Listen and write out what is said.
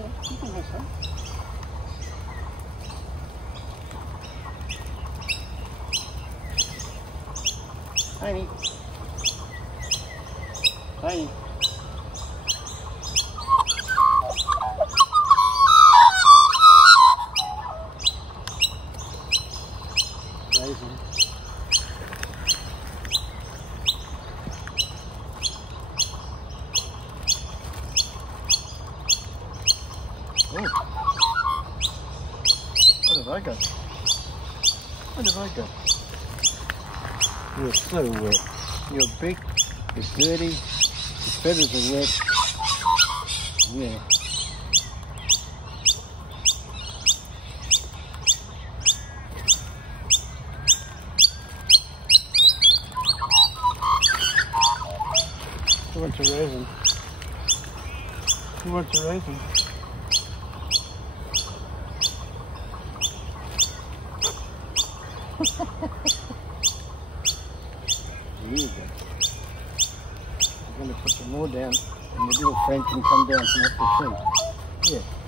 Yeah, you can have some. Tiny. Tiny. Raisin. Oh. What have I got? What have I got? You're so wet. Your beak is dirty. Your feathers are wet. Yeah. Who wants a raisin? Who wants a raisin? You go. I'm going to put some more down, and the little friend can come down from up the tree. Yeah.